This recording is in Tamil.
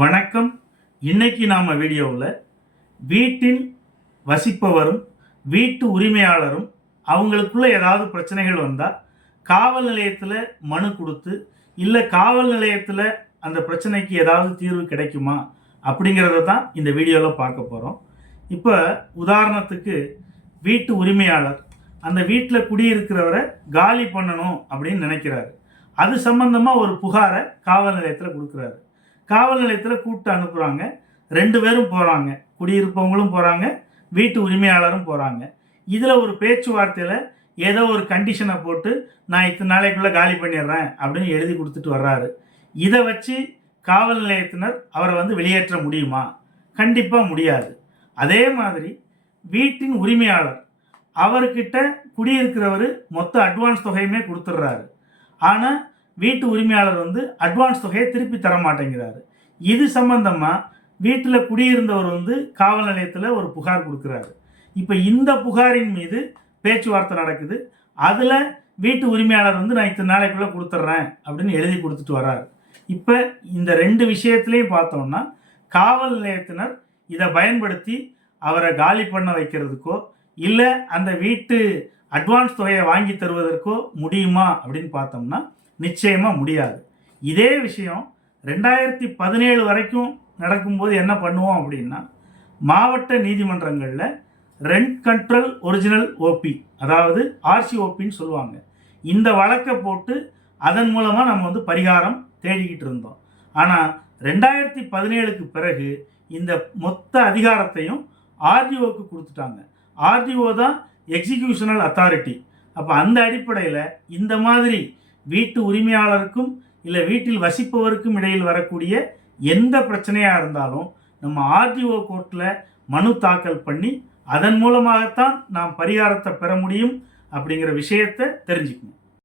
வணக்கம். இன்னைக்கு நாம் வீடியோவில் வீட்டில் வசிப்பவரும் வீட்டு உரிமையாளரும் அவங்களுக்குள்ள ஏதாவது பிரச்சனைகள் வந்தால் காவல் நிலையத்தில் மனு கொடுத்து இல்லை காவல் நிலையத்தில் அந்த பிரச்சனைக்கு ஏதாவது தீர்வு கிடைக்குமா அப்படிங்கிறத தான் இந்த வீடியோவில் பார்க்க போகிறோம் இப்போ உதாரணத்துக்கு வீட்டு உரிமையாளர் அந்த வீட்டில் குடியிருக்கிறவரை காலி பண்ணணும் அப்படின்னு நினைக்கிறாரு. அது சம்பந்தமாக ஒரு புகாரை காவல் நிலையத்தில் கொடுக்குறாரு. காவல் நிலையத்தில் கூப்பிட்டு அனுப்புகிறாங்க ரெண்டு பேரும் போகிறாங்க குடியிருப்பவங்களும் போகிறாங்க வீட்டு உரிமையாளரும் போகிறாங்க இதில் ஒரு பேச்சுவார்த்தையில் ஏதோ ஒரு கண்டிஷனை போட்டு நான் இத்தனை நாளைக்குள்ளே காலி பண்ணிடுறேன் அப்படின்னு எழுதி கொடுத்துட்டு வர்றாரு. இதை வச்சு காவல் நிலையத்தினர் அவரை வந்து வெளியேற்ற முடியுமா? கண்டிப்பாக முடியாது. அதே மாதிரி வீட்டின் உரிமையாளர் அவர்கிட்ட குடியிருக்கிறவர் மொத்த அட்வான்ஸ் தொகையுமே கொடுத்துட்றாரு. ஆனால் வீட்டு உரிமையாளர் வந்து அட்வான்ஸ் தொகையை திருப்பி தர மாட்டேங்கிறாரு இது சம்பந்தமாக வீட்டில் குடியிருந்தவர் வந்து காவல் நிலையத்தில் ஒரு புகார் கொடுக்குறாரு. இப்போ இந்த புகாரின் மீது பேச்சுவார்த்தை நடக்குது. அதில் வீட்டு உரிமையாளர் வந்து நான் இத்தனை நாளைக்குள்ளே கொடுத்துட்றேன் அப்படின்னு எழுதி கொடுத்துட்டு வர்றாரு இப்போ இந்த ரெண்டு விஷயத்துலையும் பார்த்தோம்னா காவல் நிலையத்தினர் இதை பயன்படுத்தி அவரை காலி பண்ண வைக்கிறதுக்கோ இல்லை அந்த வீட்டு அட்வான்ஸ் தொகையை வாங்கி தருவதற்கோ முடியுமா அப்படின்னு பார்த்தோம்னா நிச்சயமாக முடியாது. இதே விஷயம் ரெண்டாயிரத்தி பதினேழு வரைக்கும் நடக்கும்போது என்ன பண்ணுவோம் அப்படின்னா மாவட்ட நீதிமன்றங்களில் ரெண்ட் கண்ட்ரல் ஒரிஜினல் ஓபி அதாவது ஆர்சிஓபின்னு சொல்லுவாங்க. இந்த வழக்கை போட்டு அதன் மூலமாக நம்ம வந்து பரிகாரம் தேடிக்கிட்டு இருந்தோம். ஆனால் ரெண்டாயிரத்தி பதினேழுக்கு பிறகு இந்த மொத்த அதிகாரத்தையும் ஆர்டிஓக்கு கொடுத்துட்டாங்க. ஆர்டிஓ தான் எக்ஸிக்யூஷனல் அத்தாரிட்டி அப்போ அந்த அடிப்படையில் இந்த மாதிரி வீட்டு உரிமையாளருக்கும் இல்லை வீட்டில் வசிப்பவருக்கும் இடையில் வரக்கூடிய எந்த பிரச்சனையாக இருந்தாலும் நம்ம ஆர்டிஓ கோர்ட்டில் மனு தாக்கல் பண்ணி அதன் மூலமாகத்தான் நாம் பரிகாரத்தை பெற முடியும் அப்படிங்கிற விஷயத்தை தெரிஞ்சுக்கணும்.